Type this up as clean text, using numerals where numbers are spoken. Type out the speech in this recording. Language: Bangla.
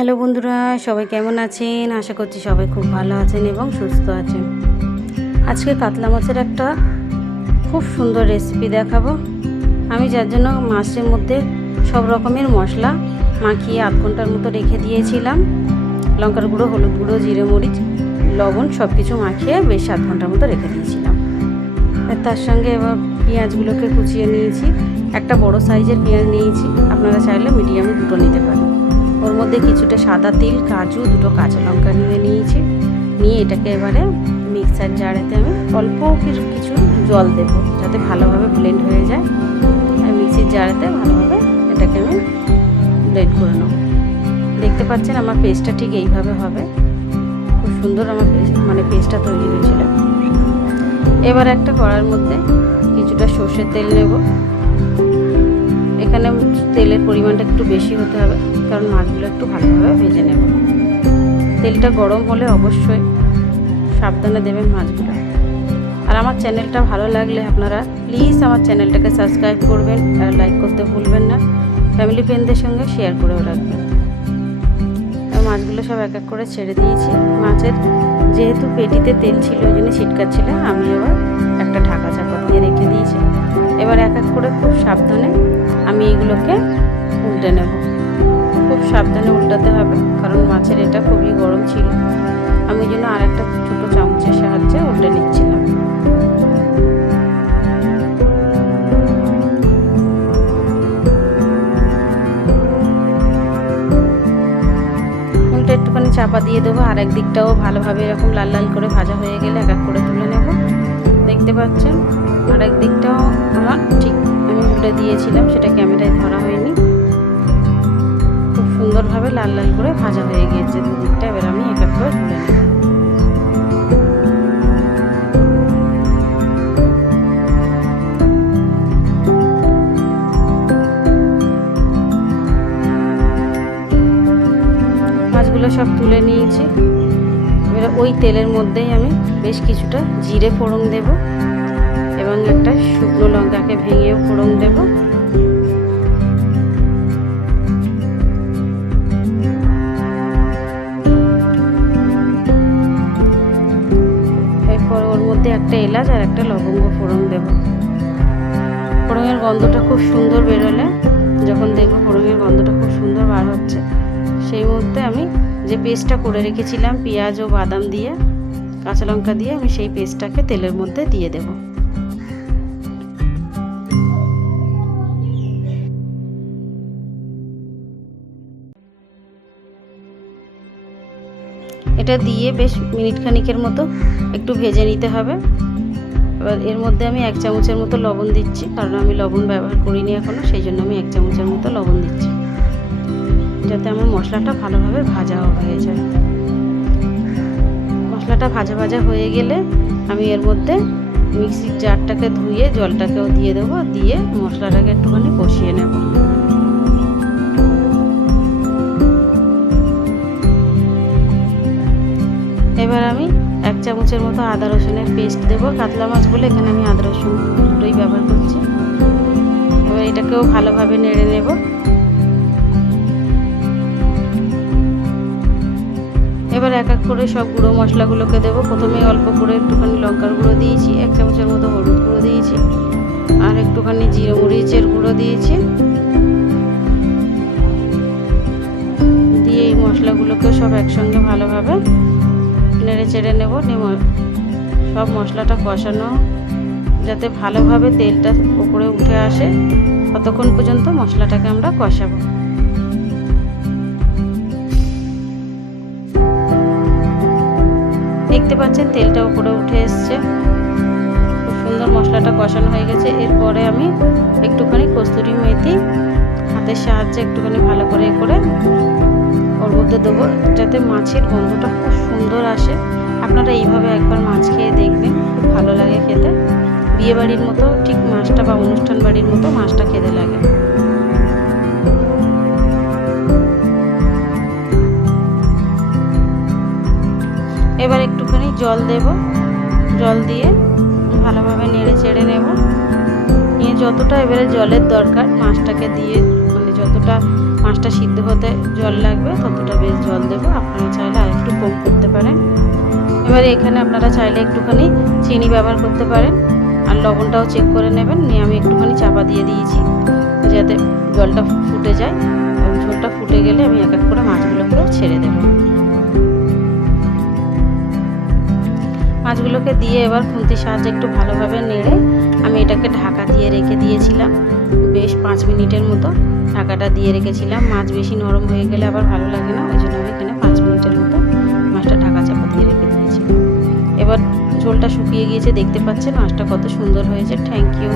হ্যালো বন্ধুরা, সবাই কেমন আছেন? আশা করছি সবাই খুব ভালো আছেন এবং সুস্থ আছেন। আজকে কাতলা মাছের একটা খুব সুন্দর রেসিপি দেখাবো। আমি যার জন্য মাছের মধ্যে সব রকমের মশলা মাখিয়ে আধ ঘন্টার মতো রেখে দিয়েছিলাম। লঙ্কার গুঁড়ো, হলুদ গুঁড়ো, জিরে মরিচ, লবণ সব কিছু মাখিয়ে বেশ আধ ঘন্টার মতো রেখে দিয়েছিলাম। তার সঙ্গে এবার পেঁয়াজগুলোকে কুচিয়ে নিয়েছি। একটা বড় সাইজের পেঁয়াজ নিয়েছি, আপনারা চাইলে মিডিয়ামে দুটো নিতে পারেন। ওর মধ্যে কিছুটা সাদা তিল, কাজু, দুটো কাঁচা লঙ্কা নিয়েছি। নিয়ে এটাকে এবারে মিক্সার জারেতে আমি অল্প কিছু জল দেব, যাতে ভালোভাবে ব্লেন্ড হয়ে যায়। আর মিক্সির জারেতে ভালোভাবে এটাকে আমি ব্লেন্ড করে নেব। দেখতে পাচ্ছেন আমার পেস্টটা ঠিক এইভাবে হবে। খুব সুন্দর আমার পেস্টটা তৈরি হয়েছিল। এবার একটা কড়ার মধ্যে কিছুটা সর্ষের তেল নেব। এখানে তেলের পরিমাণটা একটু বেশি হতে হবে, কারণ মাছগুলো একটু ভালোভাবে ভেজে নেব। তেলটা গরম হলে অবশ্যই সাবধানে দেবেন মাছগুলো। আর আমার চ্যানেলটা ভালো লাগলে আপনারা প্লিজ আমার চ্যানেলটাকে সাবস্ক্রাইব করবেন আর লাইক করতে ভুলবেন না। ফ্যামিলি ফ্রেন্ডদের সঙ্গে শেয়ার করেও রাখবেন। আর মাছগুলো সব এক এক করে ছেড়ে দিয়েছি। মাছের যেহেতু পেটিতে তেল ছিল, ওই জন্য ছিটকাচ্ছিল। আমি এবার একটা ঢাকা চাপা দিয়ে রেখে দিয়েছি। এবার এক এক করে খুব সাবধানে আমি এইগুলোকে উল্টে নেব। খুব সাবধানে উল্টাতে হবে, কারণ মাছের এটা খুবই গরম ছিল। আমি ওই জন্য আর একটা ছোটো চামচের সাহায্যে উল্টে নিচ্ছিলাম। উল্টে একটুখানি চাপা দিয়ে দেবো। আর এক দিকটাও ভালোভাবে এরকম লাল লাল করে ভাজা হয়ে গেলে এক এক করে তুলে নেব। দেখতে পাচ্ছেন আর এক দিকটাও আমার ঠিক আমি উল্টে দিয়েছিলাম, সেটা ক্যামেরায় ধরা হয়নি। খুব সুন্দরভাবে লাল লাল করে ভাজা হয়ে গিয়েছে দুদিকটা। এবার আমি এক এক করে তুলে নেব। মাছগুলো সব তুলে নিয়েছি। এবার ওই তেলের মধ্যেই আমি বেশ কিছুটা জিরে ফোড়ন দেব এবং একটা শুকনো লঙ্কাকে ভেঙেও ফোড়ন দেব। এরপর ওর মধ্যে একটা এলাচ আর একটা লবঙ্গ ফোড়ন দেব। ফোড়নের গন্ধটা খুব সুন্দর বেরোলে, যখন দেখবো ফোড়নের গন্ধটা খুব সুন্দর বার হচ্ছে, সেই মুহূর্তে আমি যে পেস্টটা করে রেখেছিলাম পেঁয়াজ ও বাদাম দিয়ে, কাঁচা লঙ্কা দিয়ে, আমি সেই পেস্টটাকে তেলের মধ্যে দিয়ে দেব। এটা দিয়ে বেশ মিনিট খানিকের মতো একটু ভেজে নিতে হবে। এবার এর মধ্যে আমি 1 চামচের মতো লবণ দিচ্ছি, কারণ আমি লবণ ব্যবহার করিনি এখনো, সেই জন্য আমি 1 চামচের মতো লবণ দিচ্ছি, যাতে আমার মশলাটা ভালোভাবে ভাজাও হয়ে যায়। মশলাটা ভাজা ভাজা হয়ে গেলে আমি এর মধ্যে মিক্সির জারটাকে ধুয়ে জলটাকেও দিয়ে দেবো। দিয়ে মশলাটাকে একটুখানি কষিয়ে নেব। এবার আমি 1 চামচের মতো আদা রসুনের পেস্ট দেবো। কাতলা মাছ বলে এখানে আমি আদা রসুন দুটোই ব্যবহার করছি। এবার এটাকেও ভালোভাবে নেড়ে নেব। এবার এক এক করে সব গুঁড়ো মশলাগুলোকে দেবো। প্রথমে অল্প করে একটুখানি লঙ্কার গুঁড়ো দিয়েছি, 1 চামচের মতো হলুদ গুঁড়ো দিয়েছি, আর একটুখানি জিরে মরিচের গুঁড়ো দিয়েছি। দিয়ে এই মশলাগুলোকে সব একসঙ্গে ভালোভাবে নেড়ে চেড়ে নেব। সব মশলাটা কষানো যাতে ভালোভাবে তেলটা উপরে উঠে আসে, ততক্ষণ পর্যন্ত মশলাটাকে আমরা কষাবো। দেখতে পাচ্ছেন তেলটা উপরে উঠে এসছে, খুব সুন্দর মশলাটা কষানো হয়ে গেছে। এরপরে আমি একটুখানি কস্তুরি মেথি হাতের সাহায্যে একটুখানি ভালো করে ওর মধ্যে দেবো, যাতে মাছের গন্ধটা খুব সুন্দর আসে। আপনারা এইভাবে একবার মাছ খেয়ে দেখবেন, খুব ভালো লাগে খেতে। বিয়েবাড়ির মতো ঠিক মাছটা, বা অনুষ্ঠান বাড়ির মতো মাছটা খেতে লাগে। এবার একটুখানি জল দেব। জল দিয়ে ভালোভাবে নেড়ে চেড়ে নেব। নিয়ে যতটা এবারে জলের দরকার মাছটাকে দিয়ে, যতটা মাছটা সিদ্ধ হতে জল লাগবে ততটা বেশ জল দেবো। আপনারা চাইলে আর একটু কম করতে পারেন। এবারে এখানে আপনারা চাইলে একটুখানি চিনি ব্যবহার করতে পারেন, আর লবণটাও চেক করে নেবেন। নিয়ে আমি একটুখানি চাপা দিয়ে দিয়েছি যাতে জলটা ফুটে যায়, এবং ঝোলটা ফুটে গেলে আমি এক এক করে মাছগুলোকেও ছেড়ে দেবো। মাছগুলোকে দিয়ে এবার খুন্তির সাহায্যে একটু ভালোভাবে নেড়ে আমি এটাকে ঢাকা দিয়ে রেখে দিয়েছিলাম বেশ 5 মিনিটের মতো। ঢাকাটা দিয়ে রেখেছিলাম, মাছ বেশি নরম হয়ে গেলে আবার ভালো লাগে না, ওই জন্য আমি এখানে 5 মিনিটের মতো মাছটা ঢাকা চাপা দিয়ে রেখে দিয়েছিলাম। এবার ঝোলটা শুকিয়ে গিয়েছে, দেখতে পাচ্ছেন মাছটা কত সুন্দর হয়েছে। Thank you.